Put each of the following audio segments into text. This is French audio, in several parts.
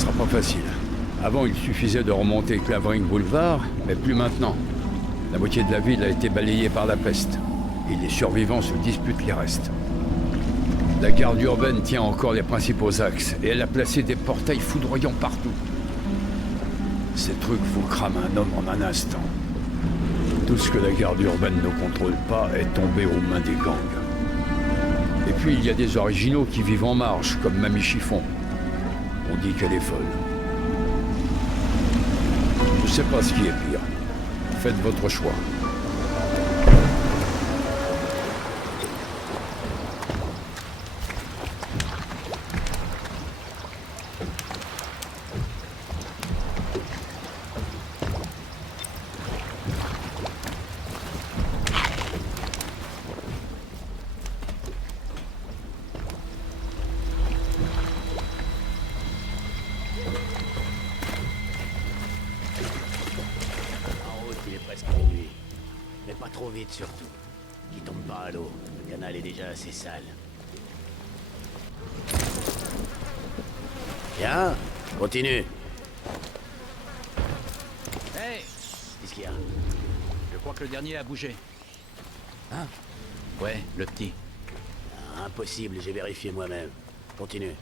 sera pas facile. Avant, il suffisait de remonter Clavering Boulevard, mais plus maintenant. La moitié de la ville a été balayée par la peste. Et les survivants se disputent les restes. La garde urbaine tient encore les principaux axes, et elle a placé des portails foudroyants partout. Ces trucs vous crament un homme en un instant. Tout ce que la garde urbaine ne contrôle pas est tombé aux mains des gangs. Et puis il y a des originaux qui vivent en marge, comme Mamie Chiffon. On dit qu'elle est folle. Je sais pas ce qui est pire. Faites votre choix. Trop vite surtout. Qui tombe pas à l'eau. Le canal est déjà assez sale. Bien, continue. Hey, Qu'est-ce qu'il y a? je crois que le dernier a bougé. Hein? Ouais, le petit. Impossible, j'ai vérifié moi-même. Continue.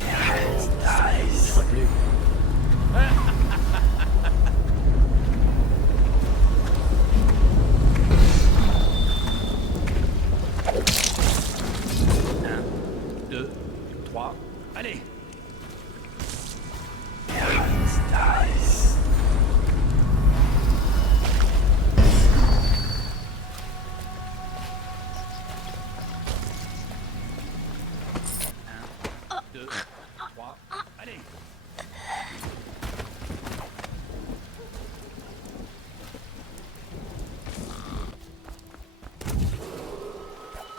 Je vois plus. Deux, trois, allez! Deux, trois, allez!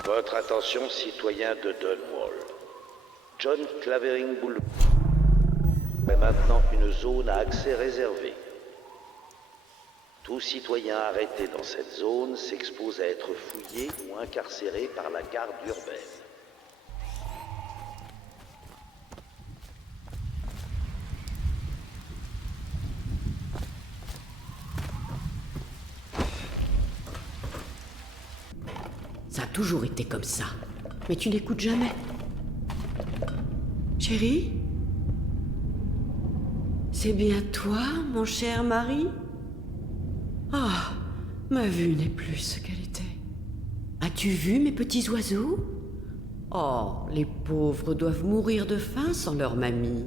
Votre attention, citoyens de Dunwall. John Clavering Boulevard est maintenant une zone à accès réservé. Tout citoyen arrêté dans cette zone s'expose à être fouillé ou incarcéré par la garde urbaine. Ça a toujours été comme ça. Mais tu n'écoutes jamais. Chérie? C'est bien toi, mon cher mari? Ah, ma vue n'est plus ce qu'elle était. As-tu vu mes petits oiseaux? Oh, les pauvres doivent mourir de faim sans leur mamie.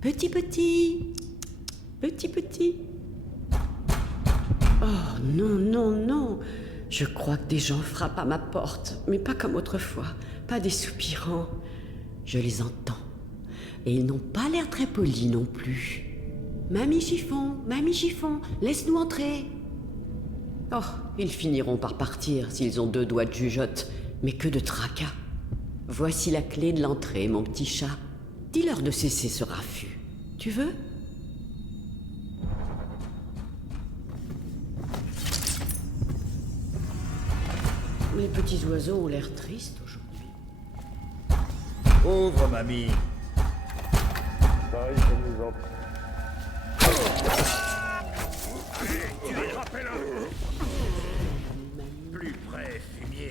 Petit, petit. Petit, petit. Oh, non, non, non. Je crois que des gens frappent à ma porte, mais pas comme autrefois, pas des soupirants. Je les entends. Et ils n'ont pas l'air très polis non plus. Mamie Chiffon, laisse-nous entrer. Oh, ils finiront par partir s'ils ont 2 doigts de jugeote, mais que de tracas. Voici la clé de l'entrée, mon petit chat. Dis-leur de cesser ce raffut. Tu veux ? Les petits oiseaux ont l'air tristes aujourd'hui. Pauvre mamie. Plus près, fumier.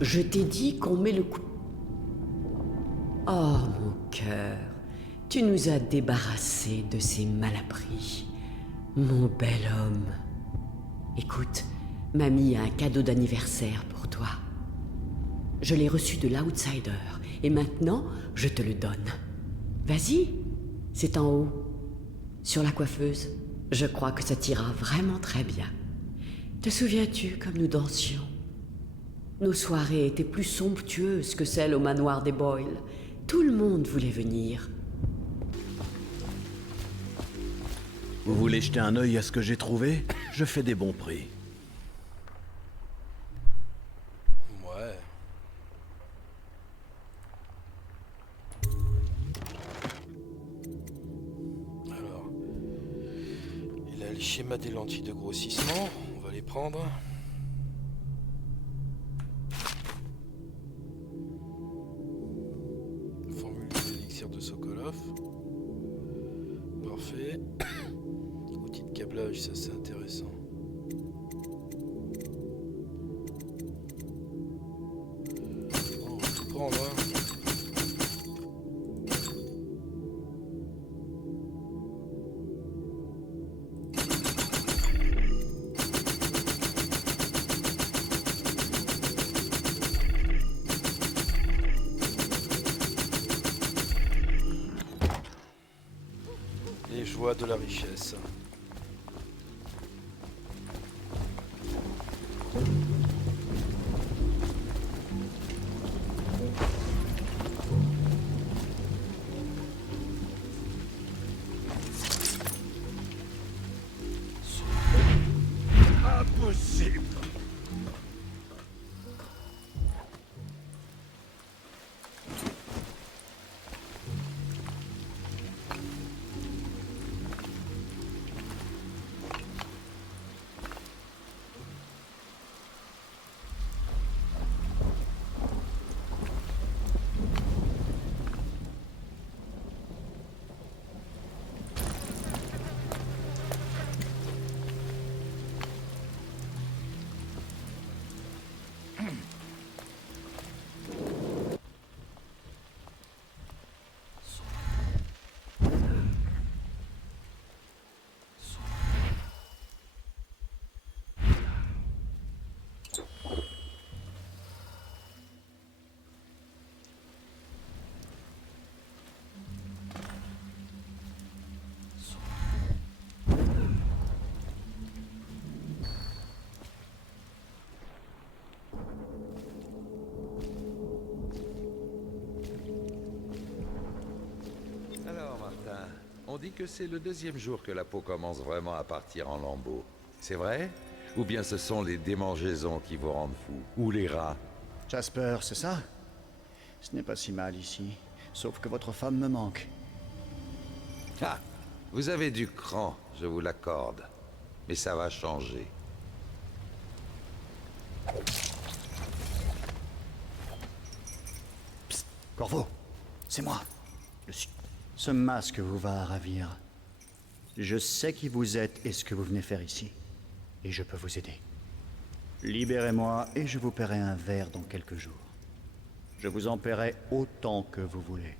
Je t'ai dit qu'on met le coup... Oh, mon cœur, tu nous as débarrassés de ces malappris. Mon bel homme. Écoute, mamie a un cadeau d'anniversaire pour toi. Je l'ai reçu de l'Outsider, et maintenant, je te le donne. Vas-y, c'est en haut, sur la coiffeuse. Je crois que ça t'ira vraiment très bien. Te souviens-tu comme nous dansions ? Nos soirées étaient plus somptueuses que celles au manoir des Boyle. Tout le monde voulait venir. Vous voulez jeter un œil à ce que j'ai trouvé? Je fais des bons prix. Ouais. Alors, il a le schéma des lentilles de grossissement. On va les prendre. Formule de l'élixir de Sokolov. Parfait. Outil de câblage, ça c'est intéressant. Bon, on va tout prendre, hein. Les joies de la richesse. Impossible. Alors, Martin, on dit que c'est le deuxième jour que la peau commence vraiment à partir en lambeaux. C'est vrai? Ou bien ce sont les démangeaisons qui vous rendent fou? Ou les rats? Jasper, c'est ça? Ce n'est pas si mal ici, sauf que votre femme me manque. Ah! Vous avez du cran, je vous l'accorde. Mais ça va changer. Psst, Corvo, c'est moi. Ce masque vous va ravir. Je sais qui vous êtes et ce que vous venez faire ici. Et je peux vous aider. Libérez-moi et je vous paierai un verre dans quelques jours. Je vous en paierai autant que vous voulez.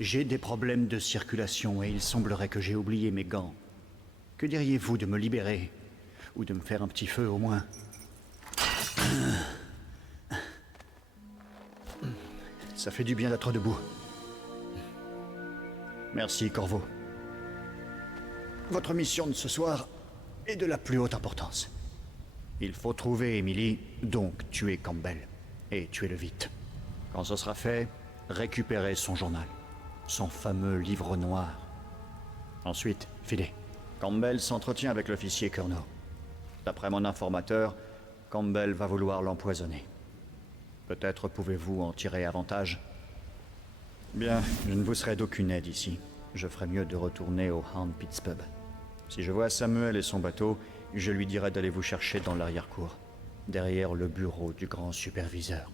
J'ai des problèmes de circulation et il semblerait que j'ai oublié mes gants. Que diriez-vous de me libérer? Ou de me faire un petit feu au moins? Ça fait du bien d'être debout. Merci, Corvo. Votre mission de ce soir est de la plus haute importance. Il faut trouver Emily, donc tuer Campbell. Et tuez-le vite. Quand ce sera fait, récupérez son journal. Son fameux livre noir. Ensuite, filez. Campbell s'entretient avec l'officier Curnow. D'après mon informateur, Campbell va vouloir l'empoisonner. Peut-être pouvez-vous en tirer avantage? Bien, je ne vous serai d'aucune aide ici. Je ferais mieux de retourner au Hound Pits Pub. Si je vois Samuel et son bateau, je lui dirai d'aller vous chercher dans l'arrière-cour, derrière le bureau du grand superviseur.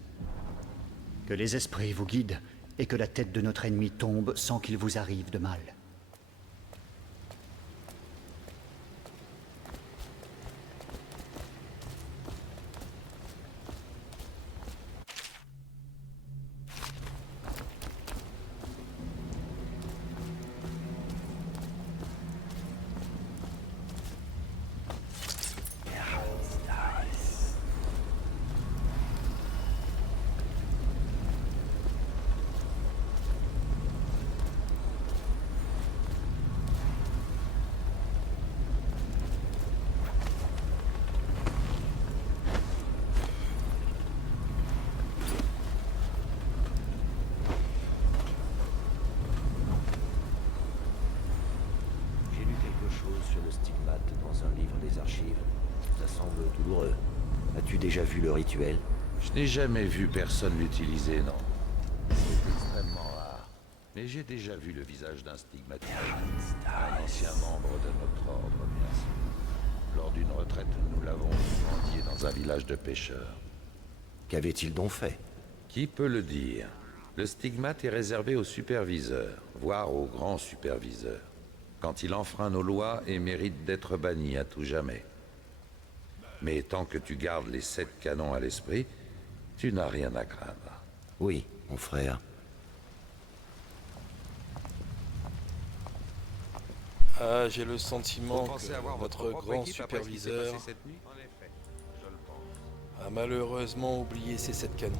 Que les esprits vous guident et que la tête de notre ennemi tombe sans qu'il vous arrive de mal. déjà vu le rituel? Je n'ai jamais vu personne l'utiliser, non. C'est extrêmement rare. Mais j'ai déjà vu le visage d'un stigmatisé. Un ancien membre de notre ordre, bien sûr. Lors d'une retraite, nous l'avons mendié dans un village de pêcheurs. Qu'avait-il donc fait? Qui peut le dire? Le stigmate est réservé aux superviseurs, voire aux grands superviseurs. Quand il enfreint nos lois et mérite d'être banni à tout jamais. Mais tant que tu gardes les 7 canons à l'esprit, tu n'as rien à craindre. Oui, mon frère. Ah, j'ai le sentiment Vous pensez que avoir votre notre propre grand équipe après ce qui s'est superviseur passé cette nuit? En effet, je le pense. a malheureusement oublié ses 7 canons.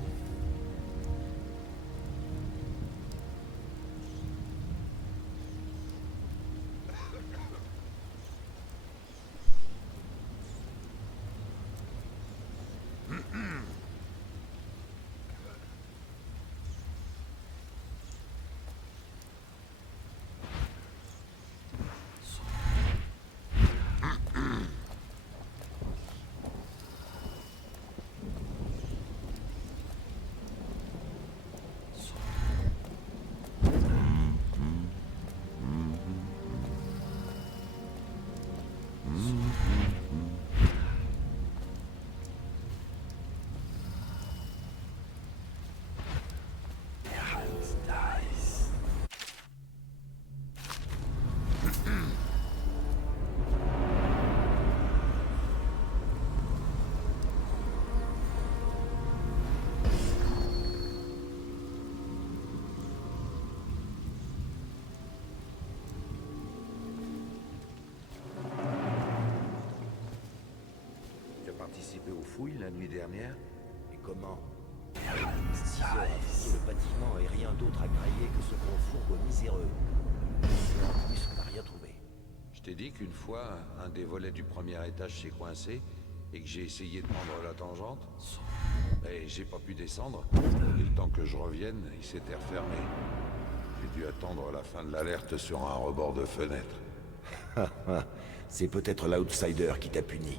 Tu as participé aux fouilles la nuit dernière? Et comment? 6 heures à fouiller le bâtiment et rien d'autre à grailler que ce gros fourgon miséreux. Et en plus, on n'a rien trouvé. Je t'ai dit qu'une fois, un des volets du premier étage s'est coincé et que j'ai essayé de prendre la tangente. Mais j'ai pas pu descendre. Et le temps que je revienne, il s'était refermé. J'ai dû attendre la fin de l'alerte sur un rebord de fenêtre. C'est peut-être l'outsider qui t'a puni.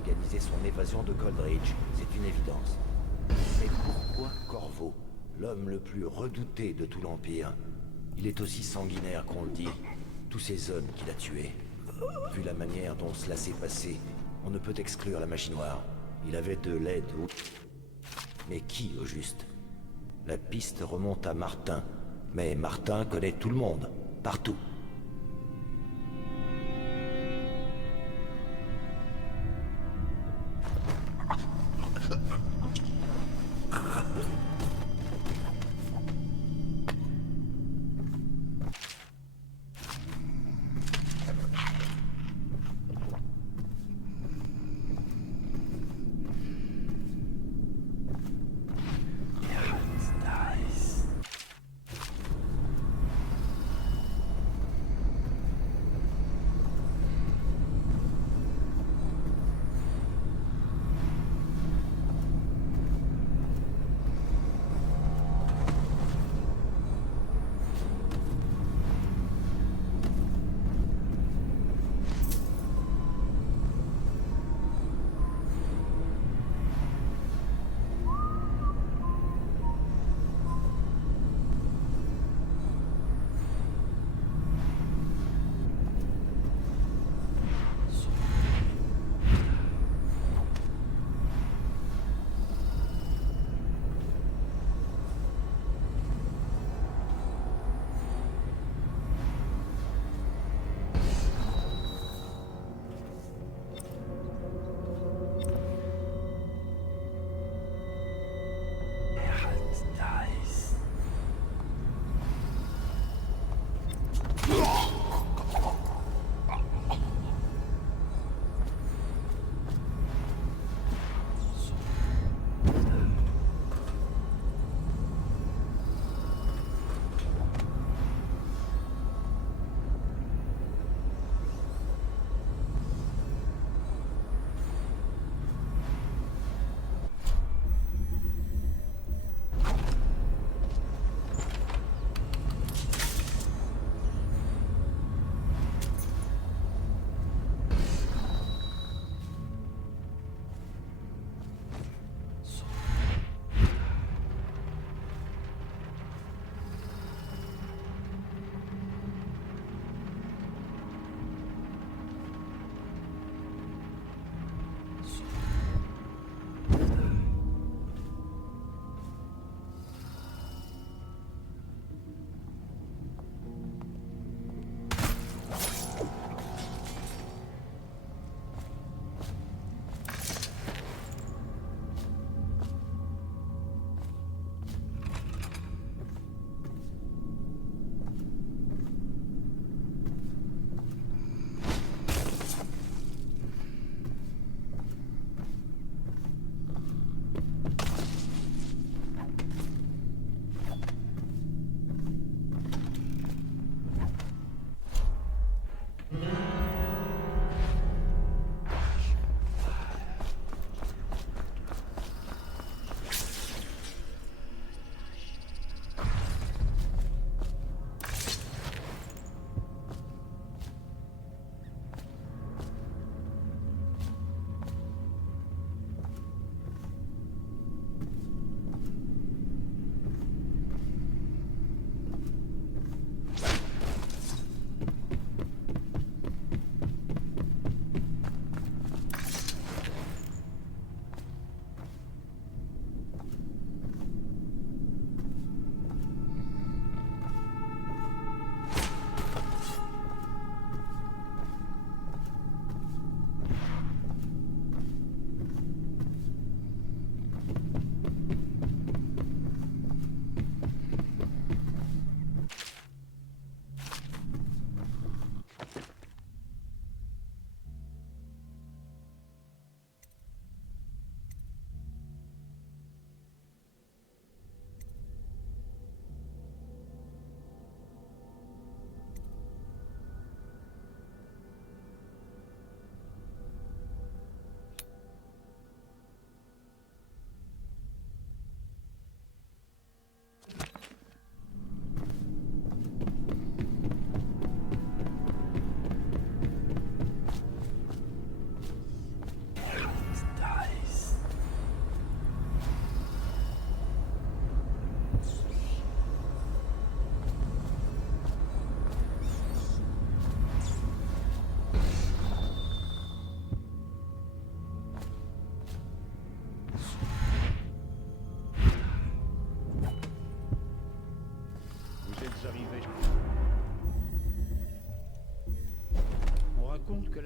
organisé son évasion de Coldridge, c'est une évidence. Mais pourquoi Corvo, l'homme le plus redouté de tout l'Empire? Il est aussi sanguinaire qu'on le dit. Tous ces hommes qu'il a tués. Vu la manière dont cela s'est passé, on ne peut exclure la magie noire. Il avait de l'aide ou... Mais qui, au juste? La piste remonte à Martin. Mais Martin connaît tout le monde, partout.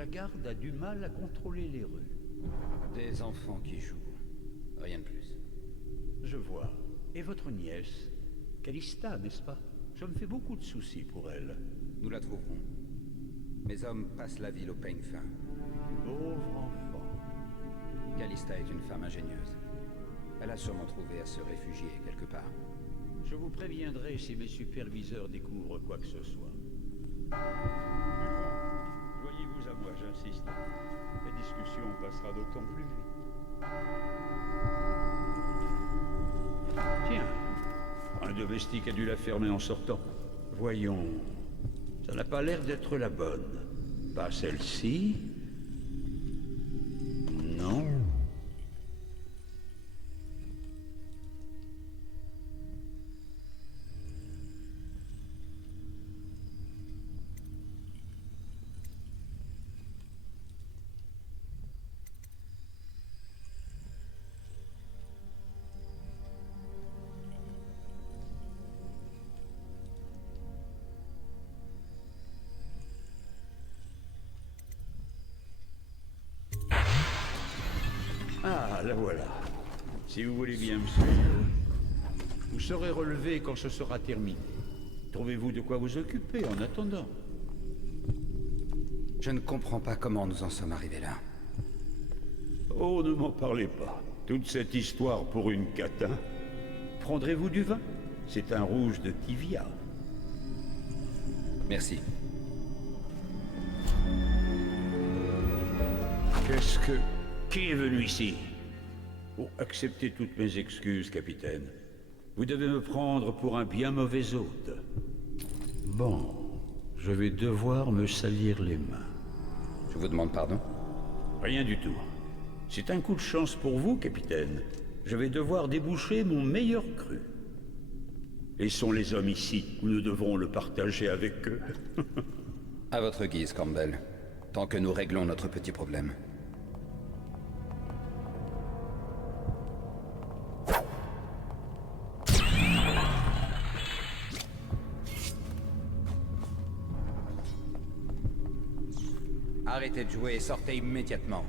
La garde a du mal à contrôler les rues. Des enfants qui jouent. Rien de plus. Je vois. Et votre nièce, Calista, n'est-ce pas? Je me fais beaucoup de soucis pour elle. Nous la trouverons. Mes hommes passent la ville au peigne fin. Pauvre enfant. Calista est une femme ingénieuse. Elle a sûrement trouvé à se réfugier quelque part. Je vous préviendrai si mes superviseurs découvrent quoi que ce soit. Joignez-vous à moi, j'insiste. La discussion passera d'autant plus vite. Tiens, un domestique a dû la fermer en sortant. Voyons, ça n'a pas l'air d'être la bonne. Pas celle-ci. Non. Ah, la voilà. Si vous voulez bien me suivre, vous serez relevé quand ce sera terminé. Trouvez-vous de quoi vous occuper en attendant? Je ne comprends pas comment nous en sommes arrivés là. Oh, ne m'en parlez pas. Toute cette histoire pour une catin. Prendrez-vous du vin? C'est un rouge de Tivia. Merci. Qu'est-ce que... Qui est venu ici? Oh, acceptez toutes mes excuses, capitaine. Vous devez me prendre pour un bien mauvais hôte. Bon, je vais devoir me salir les mains. Je vous demande pardon? Rien du tout. C'est un coup de chance pour vous, capitaine. Je vais devoir déboucher mon meilleur cru. Laissons les hommes ici, ou nous devrons le partager avec eux. À votre guise, Campbell. Tant que nous réglons notre petit problème. Arrêtez de jouer et sortez immédiatement.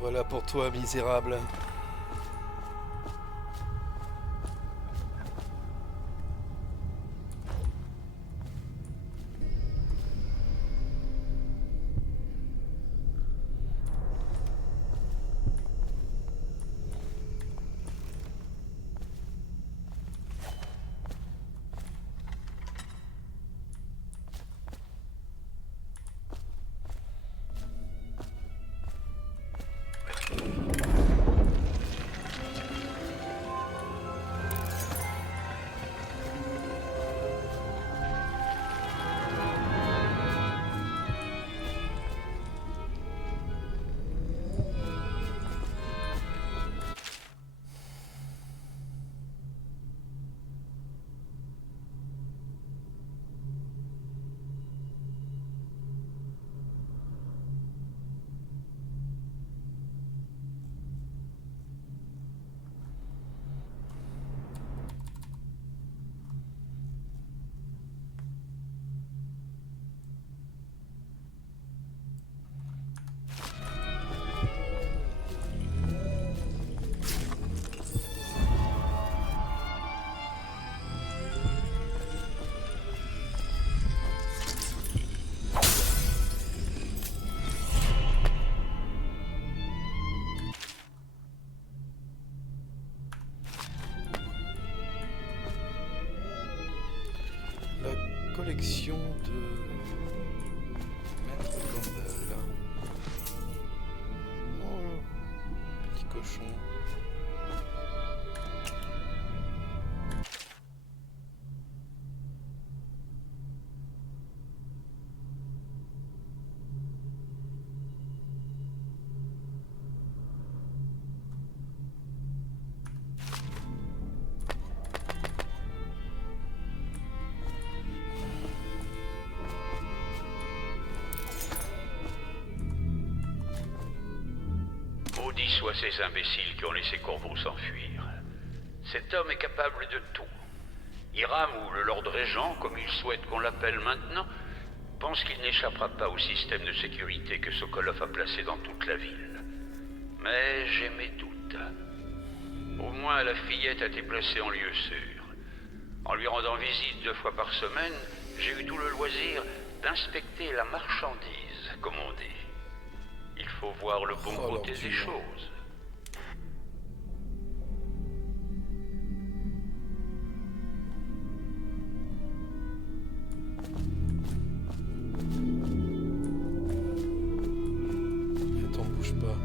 Voilà pour toi, misérable. collection de Maître Campbell. Oh, petit cochon. Maudits soient ces imbéciles qui ont laissé Corvo s'enfuir. Cet homme est capable de tout. Hiram, ou le Lord Régent, comme il souhaite qu'on l'appelle maintenant, pense qu'il n'échappera pas au système de sécurité que Sokolov a placé dans toute la ville. Mais j'ai mes doutes. Au moins, la fillette a été placée en lieu sûr. En lui rendant visite 2 fois par semaine, j'ai eu tout le loisir d'inspecter la marchandise, comme on dit. Il faut voir le bon côté des choses. Attends, bouge pas.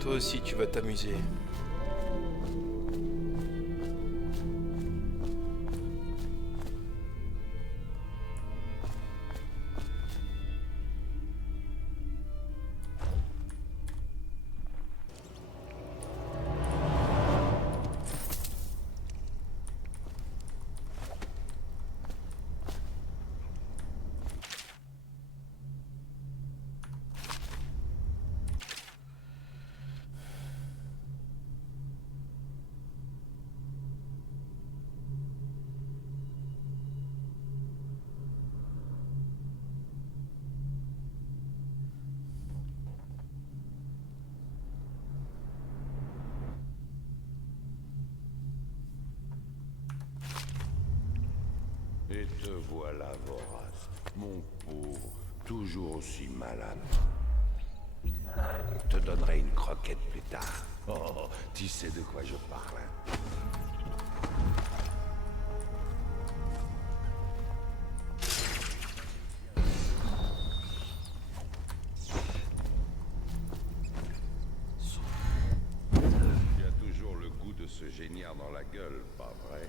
Toi aussi, tu vas t'amuser. Et te voilà, vorace. Mon pauvre, toujours aussi malade. Je te donnerai une croquette plus tard. Oh, tu sais de quoi je parle. Tu as toujours le goût de se génir dans la gueule, pas vrai?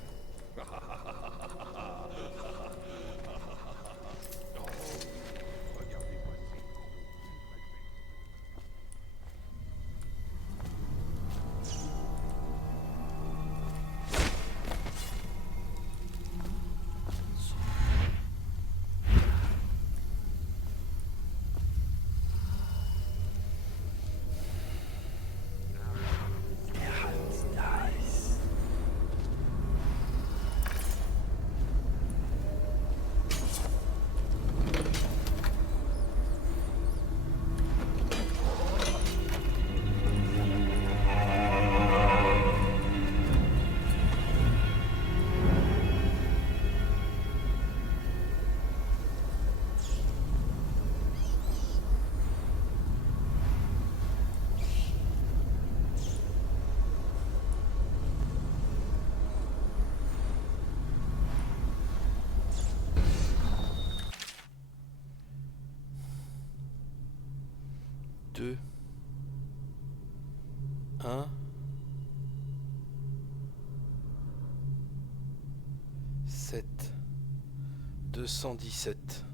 Deux. 1. 7. 217.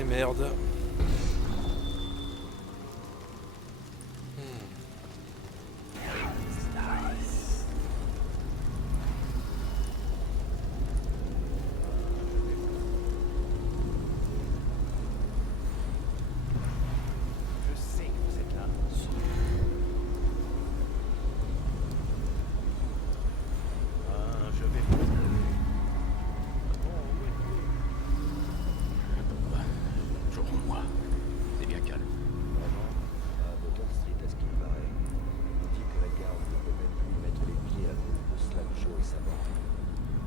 Et merde.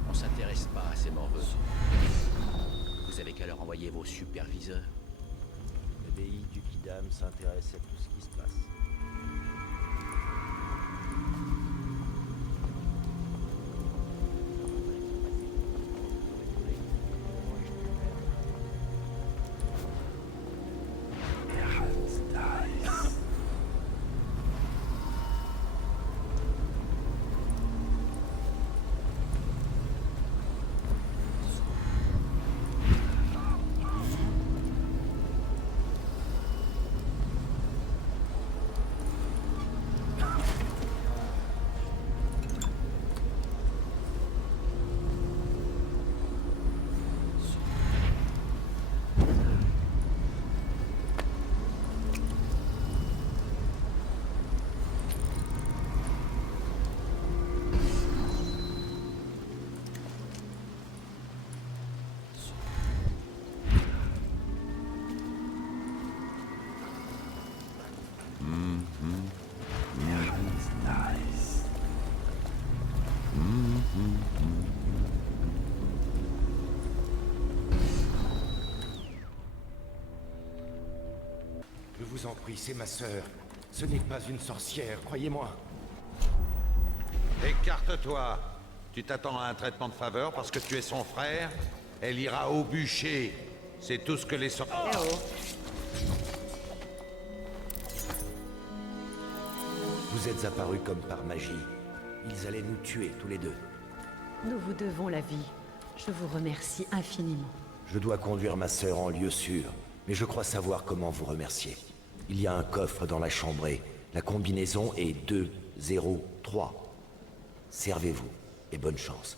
On s'intéresse pas à ces morveux. Vous avez qu'à leur envoyer vos superviseurs. Le BI du Kidam s'intéresse à tout ce qui se passe. Je vous en prie, c'est ma sœur. Ce n'est pas une sorcière, croyez-moi. Écarte-toi. Tu t'attends à un traitement de faveur parce que tu es son frère. Elle ira au bûcher. C'est tout ce que les sorciers... Vous êtes apparus comme par magie. Ils allaient nous tuer tous les deux. Nous vous devons la vie. Je vous remercie infiniment. Je dois conduire ma sœur en lieu sûr, mais je crois savoir comment vous remercier. Il y a un coffre dans la chambrée. La combinaison est 203. Servez-vous et bonne chance.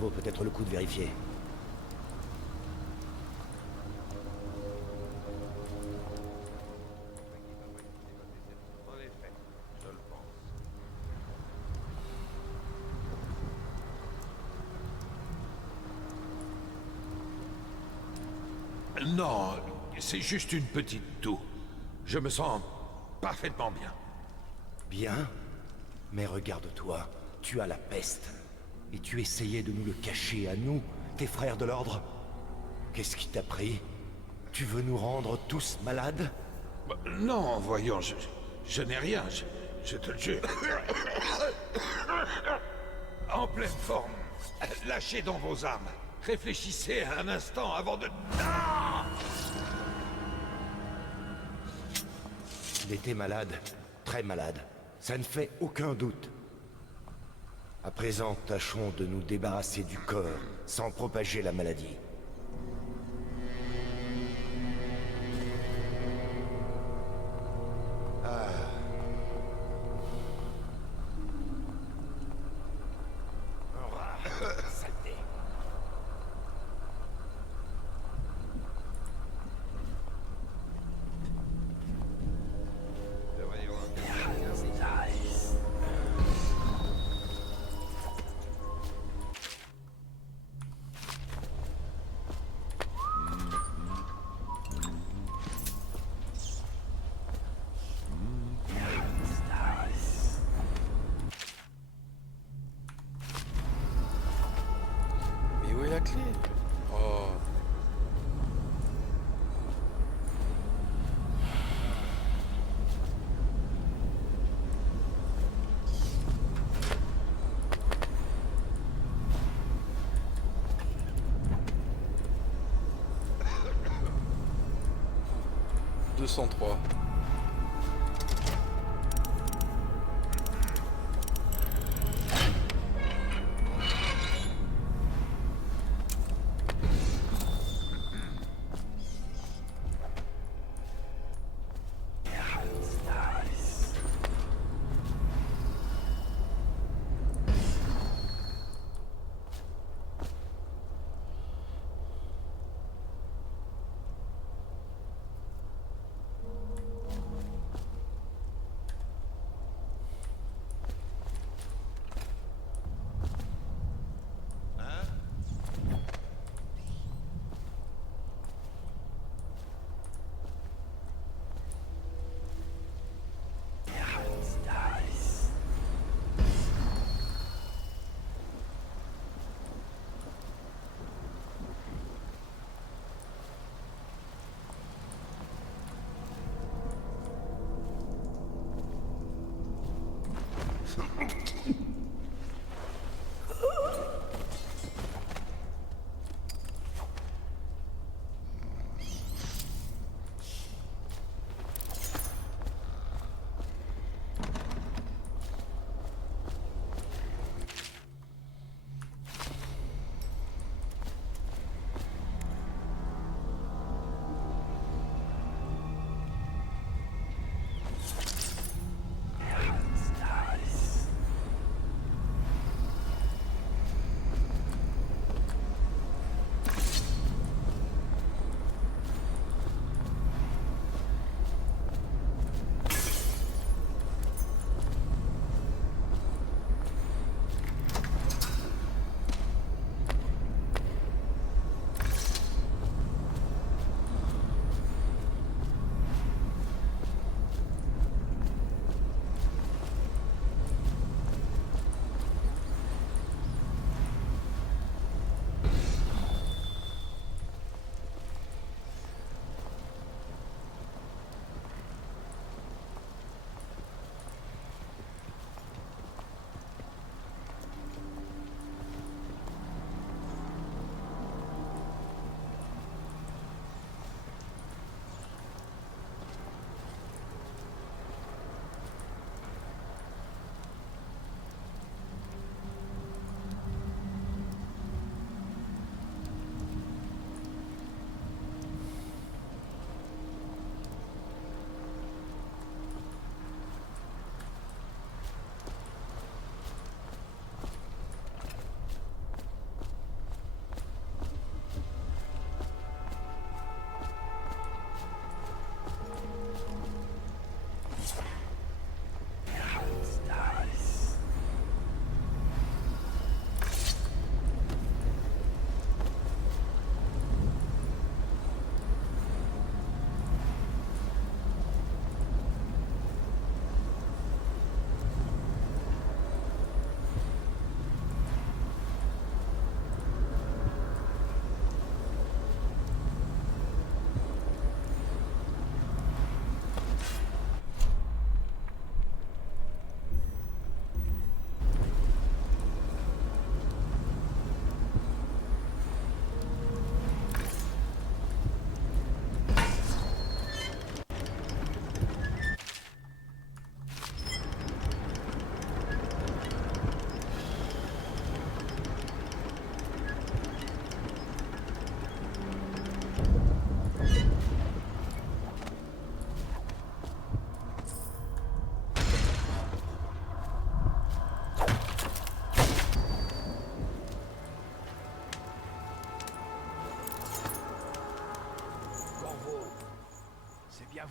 vaut peut-être le coup de vérifier. En effet, je le pense. Non, c'est juste une petite toux. Je me sens parfaitement bien. Bien? Mais regarde-toi, tu as la peste. Et tu essayais de nous le cacher à nous, tes frères de l'ordre. Qu'est-ce qui t'a pris? Tu veux nous rendre tous malades? Bah, non, voyons, je n'ai rien, je te le jure. En pleine forme. Lâchez donc vos armes. Réfléchissez un instant avant de... Ah! Il était malade, très malade. Ça ne fait aucun doute. À présent, tâchons de nous débarrasser du corps, sans propager la maladie. Saleté. Mais où est la clé? Oh. « 203. »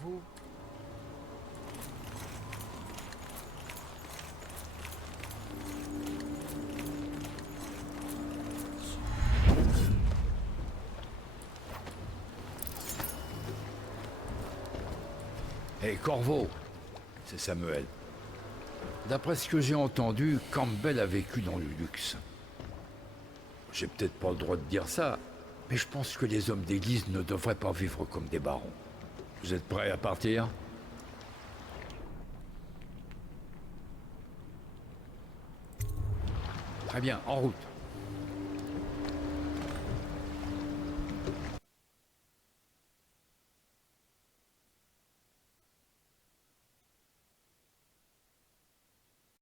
vous. Hé, Corvo, c'est Samuel. D'après ce que j'ai entendu, Campbell a vécu dans le luxe. J'ai peut-être pas le droit de dire ça, mais je pense que les hommes d'église ne devraient pas vivre comme des barons. Vous êtes prêts à partir? Très bien, en route.